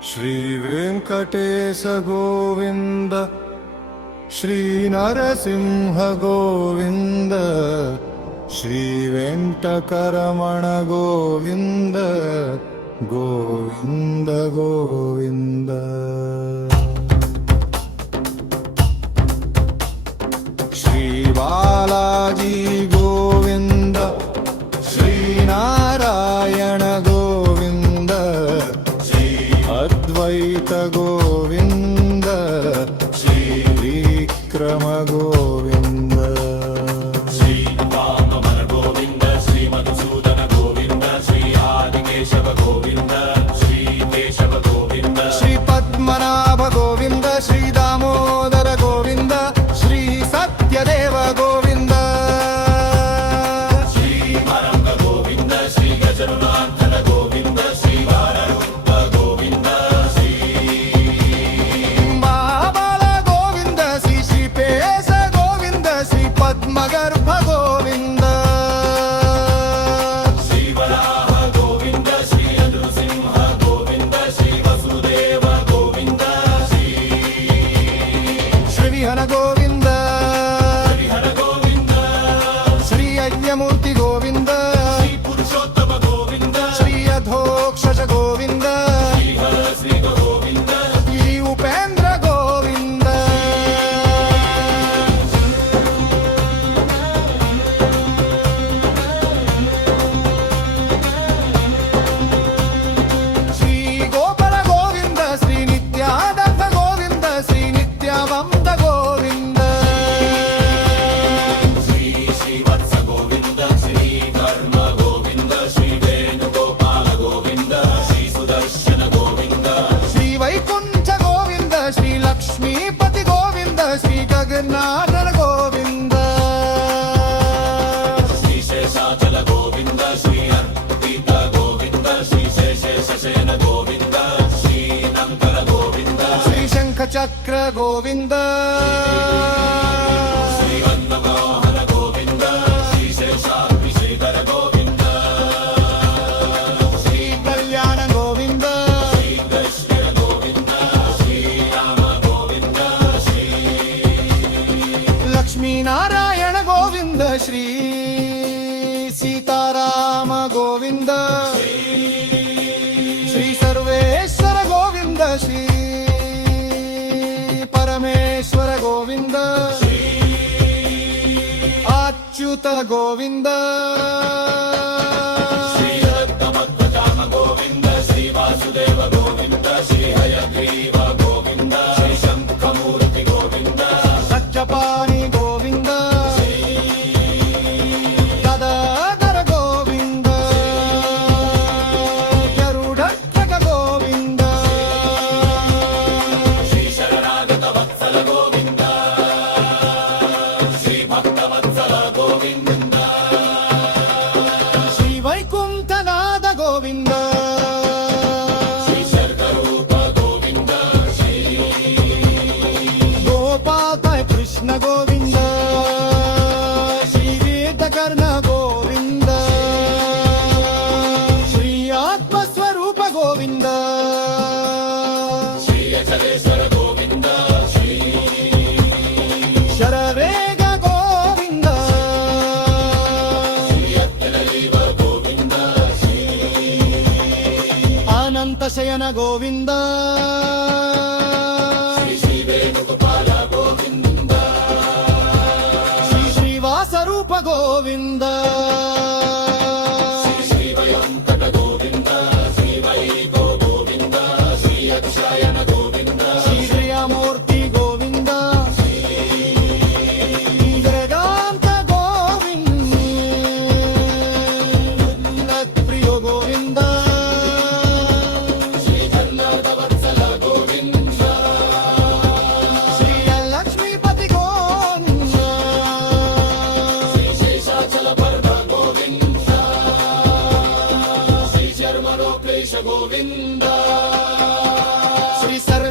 ಶ್ರೀ ವೆಂಕಟೇಶ ಗೋವಿಂದ, ಶ್ರೀ ನರಸಿಂಹ ಗೋವಿಂದ, ಶ್ರೀ ವೆಂಕಟರಮಣ ಗೋವಿಂದ, ಗೋವಿಂದ ಗೋವಿಂದ. ಶ್ರೀ ಬಾಲಾಜಿ ಗೋವಿಂದ, ಶ್ರೀ ನಾರಾಯಣ ಗೋವಿಂದ, ಶ್ರೀ ಅದ್ವೈತ ಗೋವಿಂದ, ಶ್ರೀ ವಿಕ್ರಮ ಗೋವಿಂದ. ಶ್ರೀ ವಾಮನ ಗೋವಿಂದ, ಶ್ರೀ ಮಧುಸೂದನ ಗೋವಿಂದ, ಶ್ರೀ ಆದಿಕೇಶವ ಗೋವಿಂದ, ಶ್ರೀ ಕೇಶವ ಗೋವಿಂದ, ಶ್ರೀ ಪದ್ಮನಾಭ ಗೋವಿಂದ, ಶ್ರೀ ದಾಮೋದರ ಗೋವಿಂದ, ಶ್ರೀ ಸತ್ಯದೇವ ಗೋವಿಂದ, ಶ್ರೀ ಮರಂಗ ಗೋವಿಂದ, ಶ್ರೀ ಗಜರುನಾಥನ ಗೋವಿಂದ, ಶ್ರೀ ವಾರರೂಪ ಗೋವಿಂದ, ಶ್ರೀ ಮಹಾಬಲ ಗೋವಿಂದ, ಶ್ರೀ ಶ್ರೀಪೇಶ ಗೋವಿಂದ, ಶ್ರೀ ಪದ್ಮಗರ್ಭ ಗೋವಿಂದ, ಶ್ರೀ ವರಾಹ ಗೋವಿಂದ, ಶ್ರೀ ನೃಸಿಂಹ ಗೋವಿಂದ, ಶ್ರೀ ವಸುದೇವ ಗೋವಿಂದ, ಶ್ರೀ ಶ್ರೀಹರ ಗೋವಿಂದ, ಹರಿಹರ ಗೋವಿಂದ, ಶ್ರೀ ಯಜ್ಞಮೂರ್ತಿ ಗೋವಿಂದ, ಶ್ರೀ ಪುರುಷೋತ್ತಮ ಗೋವಿಂದ, ಶ್ರೀ ಅಧೋಕ್ಷಜ ಗೋವಿಂದ, ಶ್ರೀ ಹರ ಶ್ರೀ ಗೋವಿಂದ, ಶ್ರೀ ಉಪೇಂದ್ರ ಗೋವಿಂದ. ಶ್ರೀ ಗೋಪಾಲ ಗೋವಿಂದ, ಶ್ರೀ ನಿತ್ಯಾನಂದ ಗೋವಿಂದ, ಶ್ರೀ ನಿತ್ಯಾನಂದ ಗೋವಿಂದ, ಶ್ರೀ ಶ್ರೀವತ್ಸ ಗೋವಿಂದ, ಶ್ರೀ ಕರ್ಮ ಗೋವಿಂದ, ಶ್ರೀ ವೇಣುಗೋಪಾಲ ಗೋವಿಂದ, ಶ್ರೀ ಸುದರ್ಶನ ಗೋವಿಂದ, ಶ್ರೀ ವೈಕುಂಠ ಗೋವಿಂದ, ಶ್ರೀ ಲಕ್ಷ್ಮೀಪತಿ ಗೋವಿಂದ, ಶ್ರೀ ಗಗನಾಥನ ಗೋವಿಂದ, ಶ್ರೀ ಶೇಷಾಚಲ ಗೋವಿಂದ, ಶ್ರೀ ಅರ್ಪಿತ ಗೋವಿಂದ, ಶ್ರೀ ಶೇಷೇನ ಗೋವಿಂದ, ಶ್ರೀ ನಂತರ ಗೋವಿಂದ, ಶ್ರೀ ಶಂಖಚಕ್ರ ಗೋವಿಂದ, ಶ್ರೀ ಅನ್ನವಾಹನ ಗೋವಿಂದ, ಶ್ರೀ ಶೇಷಾದ್ರಿ ಶ್ರೀಧರ ಗೋವಿಂದ, ಶ್ರೀ ಕಲ್ಯಾಣ ಗೋವಿಂದ, ಶ್ರೀ ಕೃಷ್ಣ ಗೋವಿಂದ, ಶ್ರೀ ರಾಮ ಗೋವಿಂದ, ಶ್ರೀ ಲಕ್ಷ್ಮೀನಾರಾಯಣ ಗೋವಿಂದ, ಶ್ರೀ ಸೀತಾರಾಮ ಗೋವಿಂದ, ಶ್ರೀ ಸರ್ವೇಶ್ವರ ಗೋವಿಂದ, ಶ್ರೀ ಪರಮೇಶ್ವರ ಗೋವಿಂದ, ಅಚ್ಯುತ ಗೋವಿಂದ, ಶ್ರೀ ರಕ್ತಮಧ್ವಜಾಮ ಗೋವಿಂದ, ಶ್ರೀ ವಾಸುದೇವ ಗೋವಿಂದ, ಶ್ರೀ ಹಯಗ್ರೀವ ಗೋವಿಂದ, ಶ್ರೀ ಶಂಖಮೂರ್ತಿ ಗೋವಿಂದ, ಸಚ್ಚಪಾಣಿ ಗೋವಿಂದ, ಗದಾಧರ ಗೋವಿಂದ, ಗರುಡಧ್ವಜ ಗೋವಿಂದ, ಶ್ರೀ ಶರಣಾಗತ ವತ್ಸಲ ಗೋವಿಂದ, ಶ್ರೀ ಭಕ್ತವತ್ಸಲ ಗೋವಿಂದ, ಶ್ರೀ ವೈಕುಂಠನಾದ ಗೋವಿಂದ, ಶ್ರೀ ಶರ್ಕರೂಪ ಗೋವಿಂದ, ಶ್ರೀ ಗೋಪಾಲ ಕೃಷ್ಣ ಗೋವಿಂದ, ಶ್ರೀ ವೇದಕರ್ಣ ಗೋವಿಂದ, ಶ್ರೀ ಆತ್ಮಸ್ವರೂಪ ಗೋವಿಂದ, ಶ್ರೀ ಅಚಲೇಶ್ವರ ಗೋವಿಂದ, ಶ್ರೀ ಶರವೇಗ ಗೋವಿಂದ, ಶ್ರೀ ಅತ್ಯನೈವ ಗೋವಿಂದ, ಶ್ರೀ ಅನಂತ ಶಯನ ಗೋವಿಂದ, ಶ್ರೀ ವೇಣುಗೋಪಾಲ ಗೋವಿಂದ, ಶ್ರೀ ಶ್ರೀವಾಸರೂಪ ಗೋವಿಂದ, ಶ್ರೀ ವಯಂಕಟ ಗೋವಿಂದ, ಶ್ರೀ ವೈಕೋ ಗೋವಿಂದ, ಶ್ರೀ ಅಕ್ಷಯನ ಗೋವಿಂದ, ಶ್ರೀ ಶ್ರೀಯಮೂರ್ತಿ ಗೋವಿಂದ, ಶ್ರೀ ವೇದಾಂತ ಗೋವಿಂದ, ಪ್ರಿಯ ಗೋವಿಂದ, ಶ್ರೀ ಜನ್ನಾರ್ದ ವತ್ಸಲ ಗೋವಿಂದ, ಶ್ರೀ ಲಕ್ಷ್ಮೀಪತಿ ಗೋವಿಂದ, ಶ್ರೀ ಶೇಷಾಚಲ ಪರ್ವ ಗೋವಿಂದ, ಶ್ರೀ ಶರ್ಮರೋಪೇಶ ಗೋವಿಂದ, ಶ್ರೀ ಸರ್ವ